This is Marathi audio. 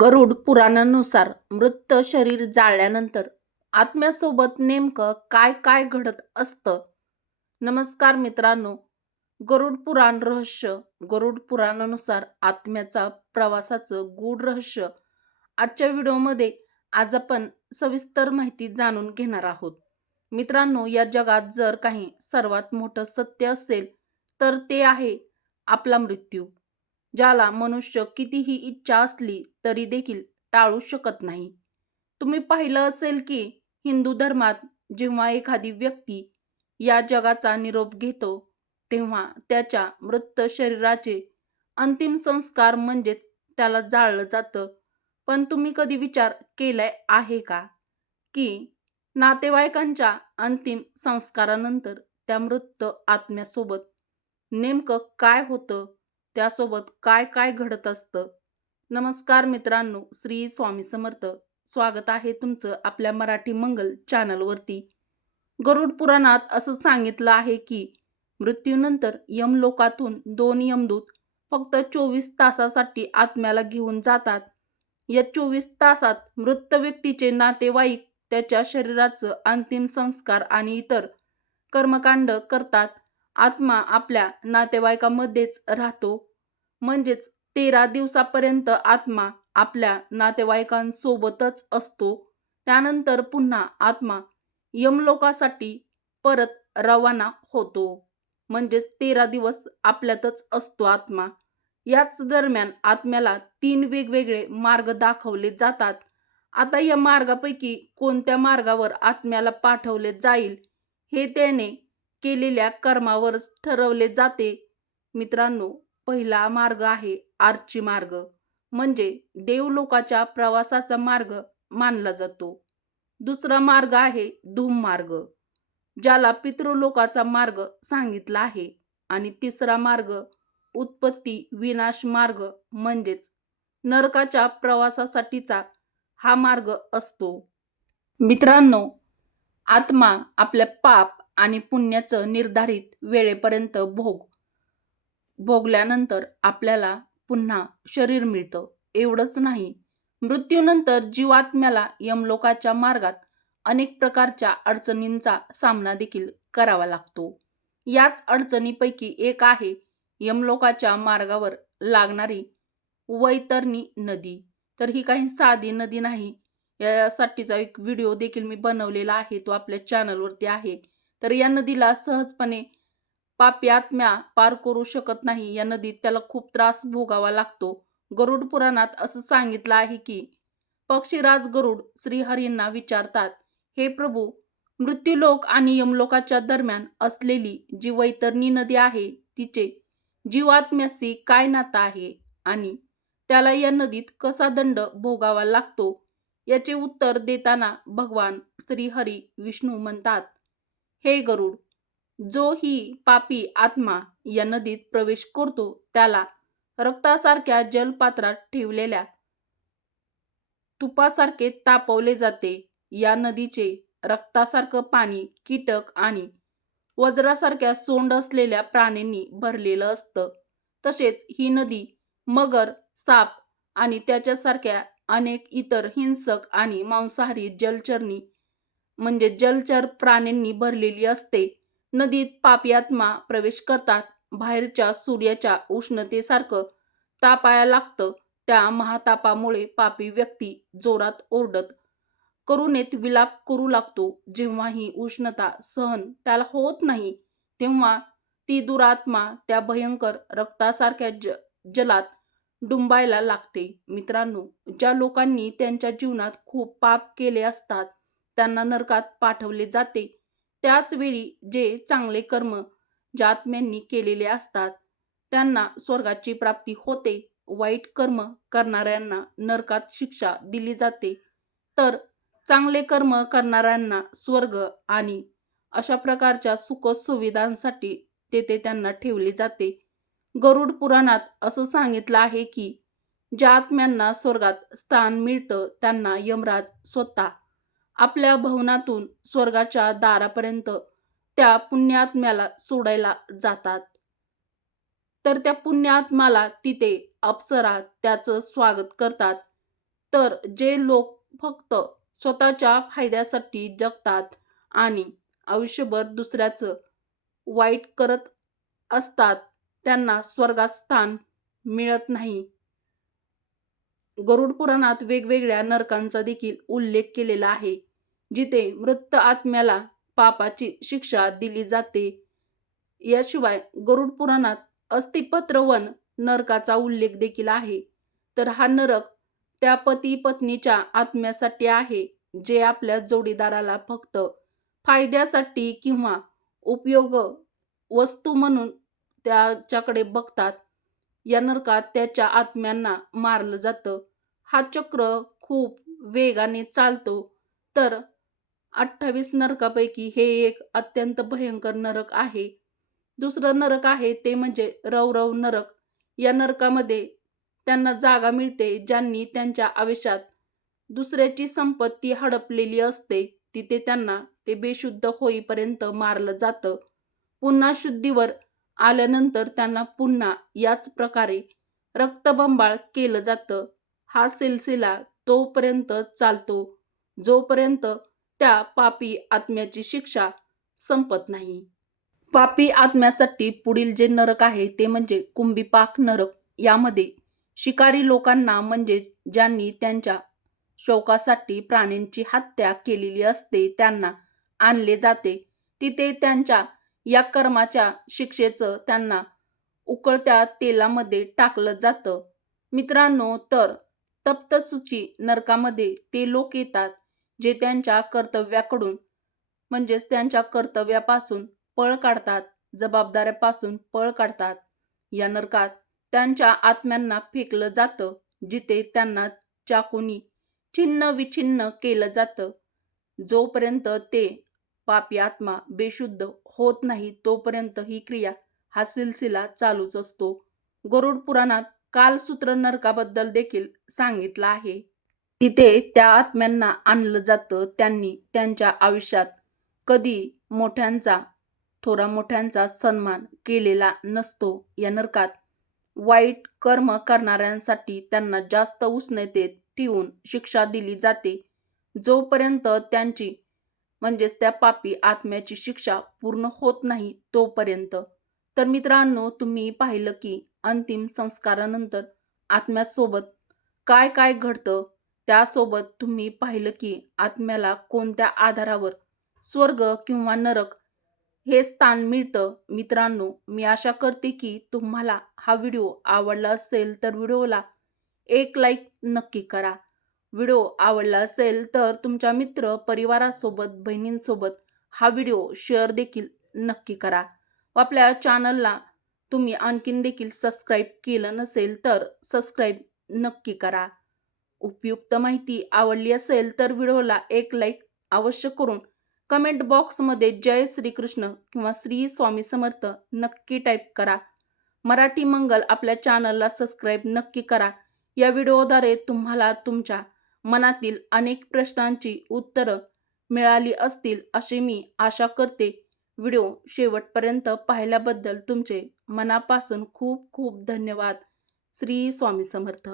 गरुड पुराणानुसार मृत शरीर जाळल्यानंतर आत्म्यासोबत नेमकं काय काय घडत असतं? नमस्कार मित्रांनो गरुड पुराण रहस्य गरुड पुराणानुसार आत्म्याचा प्रवासाचं गूढ रहस्य. आजच्या व्हिडिओमध्ये आज आपण सविस्तर माहिती जाणून घेणार आहोत. मित्रांनो या जगात जर काही सर्वात मोठं सत्य असेल तर ते आहे आपला मृत्यू. ज्याला मनुष्य कितीही इच्छा असली तरी देखील टाळू शकत नाही. तुम्ही पाहिलं असेल की हिंदू धर्मात जेव्हा एखादी व्यक्ती या जगाचा निरोप घेतो तेव्हा त्याच्या मृत शरीराचे अंतिम संस्कार म्हणजेच त्याला जाळलं जातं. पण तुम्ही कधी विचार केलाय आहे का? की नातेवाईकांच्या अंतिम संस्कारानंतर त्या मृत आत्म्यासोबत नेमकं काय होतं? त्यासोबत काय काय घडत असतं? नमस्कार मित्रांनो श्री स्वामी समर्थ. स्वागत आहे तुमचं आपल्या मराठी मंगल चॅनलवरती. गरुड पुराणात असं सांगितलं आहे की मृत्यूनंतर यमलोकातून दोन यमदूत फक्त चोवीस तासासाठी आत्म्याला घेऊन जातात. या चोवीस तासात मृत व्यक्तीचे नातेवाईक त्याच्या शरीराचं अंतिम संस्कार आणि इतर कर्मकांड करतात. आत्मा आपल्या नातेवाईकामध्येच राहतो. म्हणजेच तेरा दिवसापर्यंत आत्मा आपल्या नातेवाईकांसोबतच असतो. त्यानंतर पुन्हा आत्मा यमलोकासाठी परत रवाना होतो. म्हणजेच तेरा दिवस आपल्यातच असतो आत्मा. याच दरम्यान आत्म्याला तीन वेगवेगळे मार्ग दाखवले जातात. आता या मार्गापैकी कोणत्या मार्गावर आत्म्याला पाठवले जाईल हे त्याने केलेल्या कर्मावरच ठरवले जाते. मित्रांनो पहिला मार्ग आहे आर्ची मार्ग. म्हणजे देवलोकाच्या प्रवासाचा मार्ग मानला जातो. दुसरा मार्ग आहे धूम मार्ग. ज्याला पितृलोकाचा मार्ग सांगितला आहे. आणि तिसरा मार्ग उत्पत्ती विनाश मार्ग म्हणजेच नरकाच्या प्रवासासाठीचा हा मार्ग असतो. मित्रांनो आत्मा आपल्या पाप आणि पुण्याचं निर्धारित वेळेपर्यंत भोग. भोगल्यानंतर आपल्याला पुन्हा शरीर मिळतं. एवढंच नाही मृत्यूनंतर जीवात्म्याला यमलोकाच्या मार्गात अनेक प्रकारच्या अडचणींचा सामना देखील करावा लागतो. याच अडचणीपैकी एक आहे यमलोकाच्या मार्गावर लागणारी वैतरणी नदी. तर ही काही साधी नदी नाही. यासाठीचा एक व्हिडिओ देखील मी बनवलेला आहे. तो आपल्या चॅनलवरती आहे. तर या नदीला सहजपणे पापी आत्म्या पार करू शकत नाही. या नदीत त्याला खूप त्रास भोगावा लागतो. गरुड पुराणात असं सांगितलं आहे की पक्षीराज गरुड श्रीहरींना विचारतात हे प्रभू मृत्यूलोक आणि यमलोकाच्या दरम्यान असलेली जी वैतरणी नदी आहे तिचे जीवात्म्याशी काय नातं आहे आणि त्याला या नदीत कसा दंड भोगावा लागतो? याचे उत्तर देताना भगवान श्रीहरी विष्णू म्हणतात हे गरुड जो ही पापी आत्मा या नदीत प्रवेश करतो त्याला रक्तासारख्या जलपात्रात ठेवलेल्या तुपासारखे तापवले जाते. या नदीचे रक्तासारखं पाणी कीटक आणि वज्रासारख्या सोंड असलेल्या प्राण्यांनी भरलेलं असतं. तसेच ही नदी मगर साप आणि त्याच्यासारख्या अनेक इतर हिंसक आणि मांसाहारी जलचरणी म्हणजे जलचर प्राण्यांनी भरलेली असते. नदीत पापयात्मा प्रवेश करतात. बाहेरच्या सूर्याच्या उष्णतेसारखं तापाया लागतं. त्या महातापामुळे पापी व्यक्ती जोरात ओरडत. करुणेत विलाप करू लागतो. जेव्हा ही उष्णता सहन त्याला होत नाही तेव्हा ती दुरात्मा त्या भयंकर रक्तासारख्या ज जलात डुंबायला लागते. मित्रांनो ज्या लोकांनी त्यांच्या जीवनात खूप पाप केले असतात त्यांना नरकात पाठवले जाते. त्याच वेळी जे चांगले कर्म ज्या आत्म्यांनी केलेले असतात त्यांना स्वर्गाची प्राप्ती होते. वाईट कर्म करणाऱ्यांना नरकात शिक्षा दिली जाते. तर चांगले कर्म करणाऱ्यांना स्वर्ग आणि अशा प्रकारच्या सुख सुविधांसाठी तेथे त्यांना ठेवले जाते. गरुड पुराणात असं सांगितलं आहे की ज्या आत्म्यांना स्वर्गात स्थान मिळतं त्यांना यमराज स्वतः आपल्या भवनातून स्वर्गाच्या दारापर्यंत त्या पुण्यात्म्याला सोडायला जातात. तर त्या पुण्यात्माला तिथे अप्सरा त्याचं स्वागत करतात. तर जे लोक फक्त स्वतःच्या फायद्यासाठी जगतात आणि आयुष्यभर दुसऱ्याचं वाईट करत असतात त्यांना स्वर्गात स्थान मिळत नाही. गरुड पुराणात वेगवेगळ्या नरकांचा देखील उल्लेख केलेला आहे. जिथे मृत आत्म्याला पापाची शिक्षा दिली जाते. याशिवाय गरुड पुराणात अस्थिपत्रवन नरकाचा उल्लेख देखील आहे. तर हा नरक त्या पती पत्नीच्या आत्म्यासाठी आहे जे आपल्या जोडीदाराला फक्त फायद्यासाठी किंवा उपयोग वस्तू म्हणून त्याच्याकडे बघतात. या नरकात त्याच्या आत्म्यांना मारलं जातं. हा चक्र खूप वेगाने चालतो. तर अठ्ठावीस नरकापैकी हे एक अत्यंत भयंकर नरक आहे. दुसरं नरक आहे ते म्हणजे रवरव नरक. या नरकामध्ये त्यांना जागा मिळते ज्यांनी त्यांच्या आयुष्यात दुसऱ्याची संपत्ती हडपलेली असते. तिथे त्यांना ते बेशुद्ध होईपर्यंत मारलं जातं. पुन्हा शुद्धीवर आल्यानंतर त्यांना पुन्हा याच प्रकारे रक्तबंबाळ केलं जातं. हा सिलसिला तोपर्यंत चालतो. जोपर्यंत त्या पापी आत्म्याची शिक्षा संपत नाही. पापी आत्म्यासाठी पुढील जे नरक आहे ते म्हणजे कुंभीपाक नरक. यामध्ये शिकारी लोकांना म्हणजे ज्यांनी त्यांच्या शोकासाठी प्राण्यांची हत्या केलेली असते त्यांना आणले जाते. तिथे त्यांच्या या कर्माच्या शिक्षेचं त्यांना उकळत्या तेलामध्ये टाकलं जातं. मित्रांनो तर तप्तसूची नरकामध्ये ते लोक येतात. जे त्यांच्या कर्तव्याकडून म्हणजेच त्यांच्या कर्तव्यापासून पळ काढतात जबाबदाऱ्यापासून पळ काढतात. या नरकात त्यांच्या आत्म्यांना फेकलं जातं जिथे त्यांना चाकूनी छिन्न विछिन्न केलं जातं. जोपर्यंत ते पापी आत्मा बेशुद्ध होत नाही तोपर्यंत ही क्रिया हा सिलसिला चालूच असतो. गरुड पुराणात कालसूत्र नरकाबद्दल देखील सांगितलं आहे. तिथे त्या आत्म्यांना आणलं जातं. त्यांनी त्यांच्या आयुष्यात कधी मोठ्यांचा थोरा मोठ्यांचा सन्मान केलेला नसतो. या नरकात वाईट कर्म करणाऱ्यांसाठी त्यांना जास्त उष्णतेत ठेवून शिक्षा दिली जाते. जोपर्यंत त्यांची म्हणजेच त्या पापी आत्म्याची शिक्षा पूर्ण होत नाही तोपर्यंत. तर मित्रांनो तुम्ही पाहिलं की अंतिम संस्कारानंतर आत्म्यासोबत काय काय घडतं? त्यासोबत तुम्ही पाहिलं की आत्म्याला कोणत्या आधारावर स्वर्ग किंवा नरक हे स्थान मिळतं? मित्रांनो मी आशा करते की तुम्हाला हा व्हिडिओ आवडला असेल तर व्हिडिओला एक लाईक नक्की करा. व्हिडिओ आवडला असेल तर तुमच्या मित्र परिवारासोबत बहिणींसोबत हा व्हिडिओ शेअर देखील नक्की करा. व आपल्या चॅनलला तुम्ही आणखीन देखील सबस्क्राईब केलं नसेल तर सबस्क्राईब नक्की करा. उपयुक्त माहिती आवडली असेल तर व्हिडिओला एक लाईक अवश्य करून कमेंट बॉक्समध्ये जय श्रीकृष्ण किंवा श्री स्वामी समर्थ नक्की टाईप करा. मराठी मंगल आपल्या चॅनलला सबस्क्राईब नक्की करा. या व्हिडिओद्वारे तुम्हाला तुमच्या मनातील अनेक प्रश्नांची उत्तरं मिळाली असतील अशी मी आशा करते. व्हिडिओ शेवटपर्यंत पाहिल्याबद्दल तुमचे मनापासून खूप खूप धन्यवाद. श्री स्वामी समर्थ.